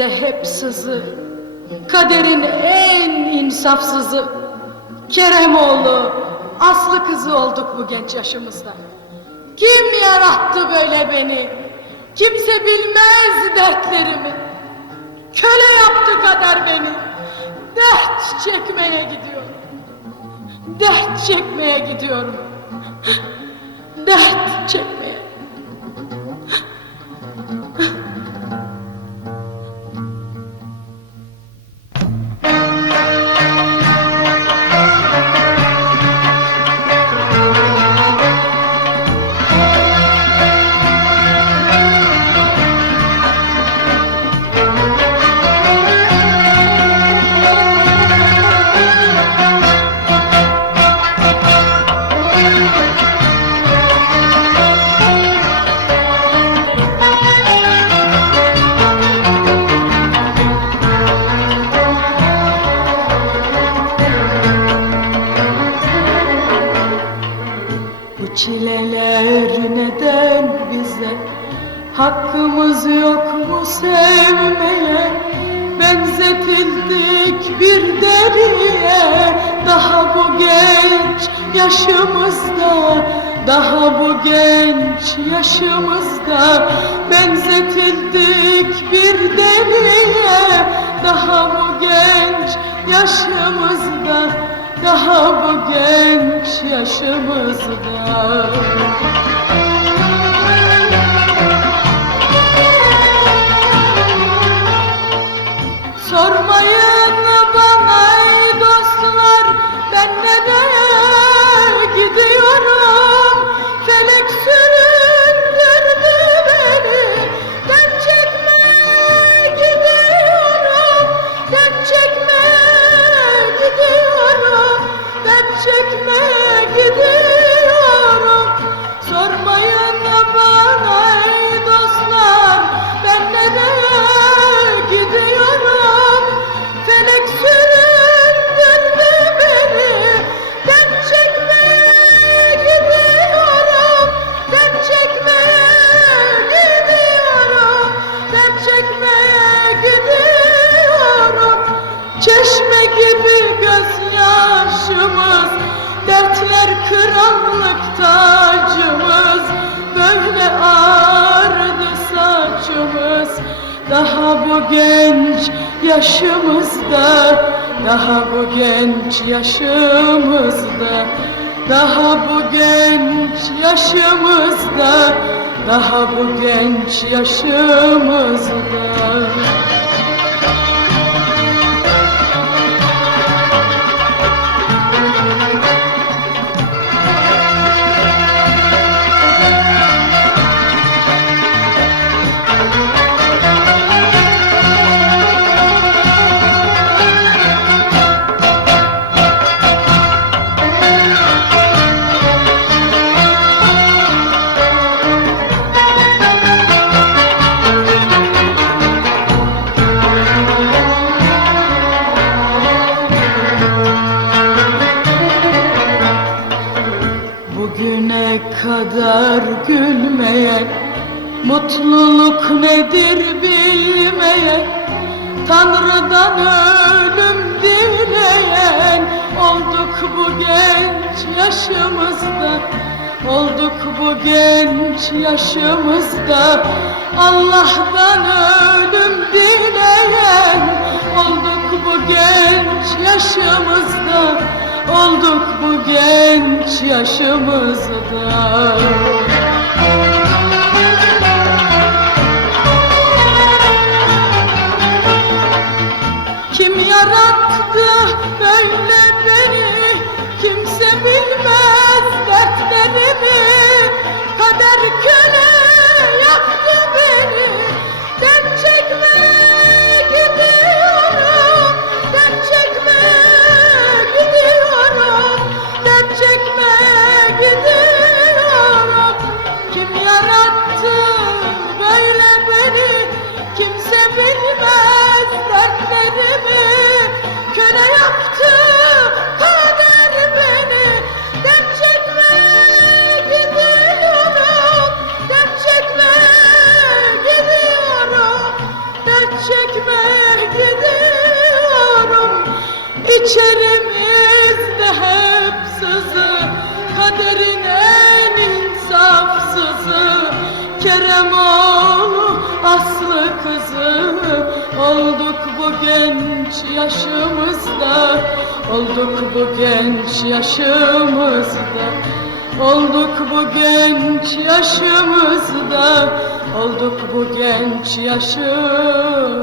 İçerimizde hep sızı, kaderin en insafsızı. Keremoğlu, Aslı kızı olduk bu genç yaşımızda. Kim yarattı böyle beni? Kimse bilmez dertlerimi. Köle yaptı kader beni. Dert çekmeye gidiyorum. Dert çekmeye gidiyorum. Dert çekmeye. Çileler neden bize Hakkımız yok mu sevmeye Benzetildik bir deriye Daha bu genç yaşımızda Daha bu genç yaşımızda Benzetildik bir deriye Daha bu genç yaşımızda Daha bu genç yaşımızda Dertler kıranlık tacımız Böyle ağardı saçımız. Daha bu genç yaşımızda Daha bu genç yaşımızda Daha bu genç yaşımızda Daha bu genç yaşımızda Bugüne kadar gülmeyen Mutluluk nedir bilmeyen Tanrı'dan ölüm dileyen Olduk bu genç yaşımızda Olduk bu genç yaşımızda. Allah'tan ölüm Olduk bu genç yaşımızda kaderin en insafsızı Kerem oğlu aslı kızı. Olduk bu genç yaşımızda Olduk bu genç yaşımızda. Olduk bu genç yaşımızda Olduk bu genç yaşımızda.